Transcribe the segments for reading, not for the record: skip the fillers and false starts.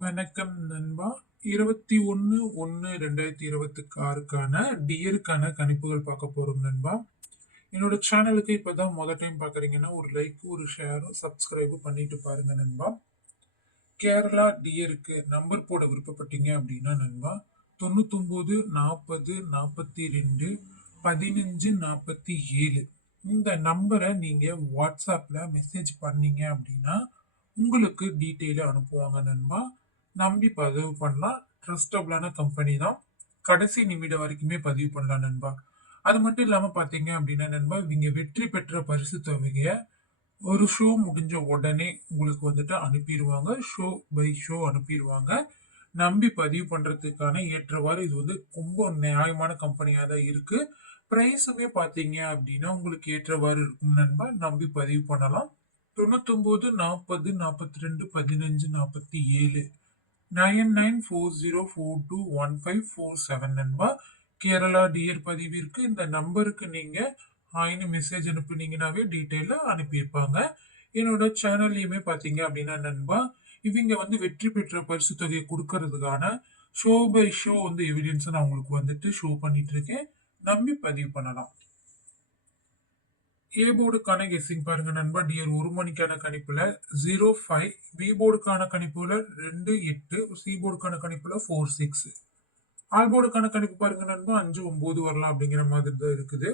வணக்கம் நண்பா. 21/1/2026க்கான டியருக்கான கணிப்புகள் பார்க்க போறோம் நண்பா. என்னோட சேனலுக்கு இப்பதான் மொத டைம் பார்க்குறீங்கன்னா, ஒரு லைக், ஒரு ஷேரும், சப்ஸ்கிரைபும் பண்ணிட்டு பாருங்க நண்பா. கேரளா டியருக்கு நம்பர் போட விருப்பப்பட்டீங்க அப்படின்னா நண்பா, 99 40 42 15 47 இந்த நம்பரை நீங்க வாட்ஸ்அப்ல மெசேஜ் பண்ணீங்க அப்படின்னா உங்களுக்கு டீட்டெயில அனுப்புவாங்க நண்பா. நம்பி பதிவு பண்ணலாம். ட்ரஸ்டபிளான கம்பெனி தான். கடைசி நிமிடம் வரைக்குமே பதிவு பண்ணலாம் நண்பா. அது மட்டும் இல்லாம பார்த்தீங்க அப்படின்னா நண்பா, இவங்க வெற்றி பெற்ற பரிசு தொகையை ஒரு ஷோ முடிஞ்ச உடனே உங்களுக்கு வந்துட்டு அனுப்பிடுவாங்க. ஷோ பை ஷோ அனுப்பிடுவாங்க. நம்பி பதிவு பண்றதுக்கான ஏற்றவாறு இது வந்து ரொம்ப நியாயமான கம்பெனியா தான் இருக்கு. பிரைஸுமே பார்த்தீங்க அப்படின்னா உங்களுக்கு ஏற்றவாறு இருக்கும் நண்பா. நம்பி பதிவு பண்ணலாம். 99 40 42 15 47 9940421547 நண்பா. கேரளா டியர் பதிவிற்கு இந்த நம்பருக்கு நீங்க ஹாய்னு மெசேஜ் அனுப்புனீங்கன்னாவே டீட்டெயில அனுப்பியிருப்பாங்க. என்னோட சேனல்லையுமே பார்த்தீங்க அப்படின்னா நண்பா, இவங்க வந்து வெற்றி பெற்ற பரிசு தொகையை கொடுக்கறதுக்கான ஷோ பை ஷோ வந்து எவிடன்ஸ் நான் உங்களுக்கு வந்துட்டு ஷோ பண்ணிட்டு இருக்கேன். நம்பி பதிவு பண்ணலாம். ஏ போர்டுக்கான கெஸ்ஸிங் பாருங்க நண்பா. டியர் 1 மணிக்கான கணிப்புல 05, பி போர்டுக்கான கணிப்புல 28, சி போர்டுக்கான கணிப்புல 46. ஆல் போர்டுக்கான கணிப்பு பாருங்க நண்பா 5 9 வரலாம் அப்படிங்கிற மாதிரி தான் இருக்குது.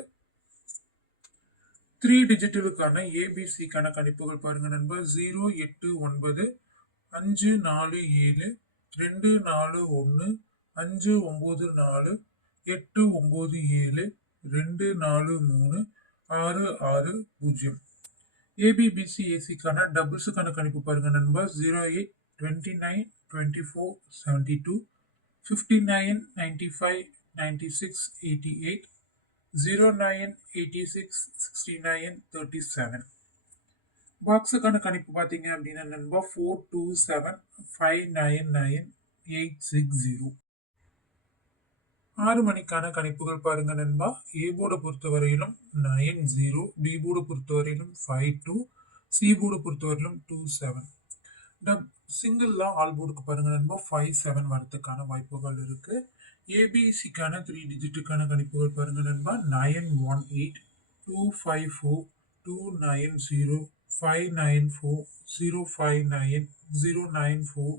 3 டிஜிட்டலுக்கான ஏபிசிக்கான கணிப்புகள் பாருங்க நண்பா. 0 8 9 5 4 7 2 4 1 5 9 4 8 9 7 2 4 3 6 6 0. ஏபிபிசி ஏசிக்கான டபுள்ஸுக்கான கணிப்பு பாருங்க நண்பா. 08 29 24 72 59 95 96 88 09 86 69 37. பாக்ஸுக்கான கணிப்பு பார்த்தீங்க அப்படின்னா நண்பா 427 599 860. 6 மணிக்கான கணிப்புகள் பாருங்க நண்பா. ஏ போர்டை பொறுத்தவரையிலும் 90, பி போர்டை பொறுத்தவரையிலும் 52, சி போர்டை பொறுத்தவரையிலும் 27. சிங்கிள்ல ஆல் போர்டுக்கு பாருங்க நண்பா 57 வரதுக்கான வாய்ப்புகள் இருக்கு. ஏபிசிக்கான 3 டிஜிட்டுக்கான கணிப்புகள் பாருங்க நண்பா. 918 254 290 594 059 094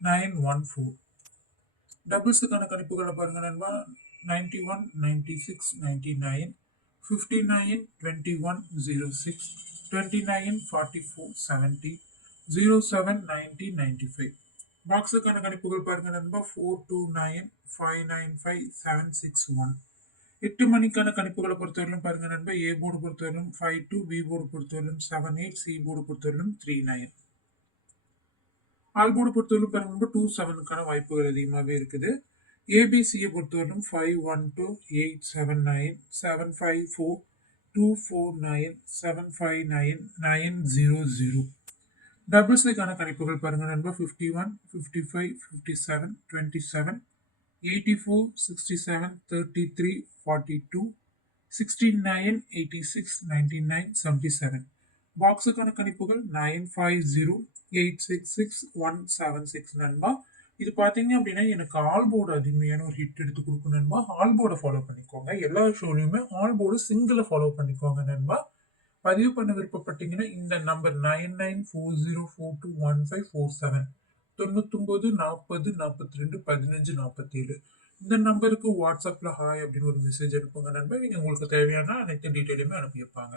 914. டபுள்ஸுக்கான கணிப்புகளை பாருங்க நண்பா. 91 96 99 59 21 06 29 44 70 07 90 95. பாக்ஸுக்கான கணிப்புகள் பாருங்க நண்பா. 429 595 761. 8 மணிக்கான கணிப்புகளை பொறுத்தவரையிலும் பாருங்க நண்பா. ஏ போர்டு பொறுத்தவரையிலும் 52, பி போர்டு பொறுத்தவரையிலும் 78, சி போர்டு பொறுத்தவரையிலும் 39. ஆல் போர்டு பொறுத்தவரையிலும் பாருங்க நண்பா 27க்கான வாய்ப்புகள் அதிகமாகவே இருக்குது. ஏபிசியை பொறுத்தவரையிலும் 512 879 754 249 759 900. டபுள்ஸுக்கான கணிப்புகள் பாருங்க நண்பா. 51 55 57 27 84 67 33 42 69 86 99 77. பாக்ஸுக்கான கணிப்புகள் 950 866 176 நண்பா. இது பார்த்தீங்க அப்படின்னா எனக்கு ஆல் போர்டு அதிகமையான ஒரு ஹிட் எடுத்து கொடுக்கும் நண்பா. ஆல் போர்டை ஃபாலோ பண்ணிக்கோங்க. எல்லா ஷோலையுமே ஆல் போர்டு சிங்கிளை ஃபாலோ பண்ணிக்கோங்க நண்பா. பதிவு பண்ண விருப்பப்பட்டீங்கன்னா இந்த நம்பர் 9940421547 99 40 42 15 47 இந்த நம்பருக்கு வாட்ஸ்அப்ல ஹாய் அப்படின்னு ஒரு மெசேஜ் அனுப்புங்க நண்பா. நீங்க உங்களுக்கு தேவையான அனைத்து டீட்டெயிலுமே அனுப்பியிருப்பாங்க.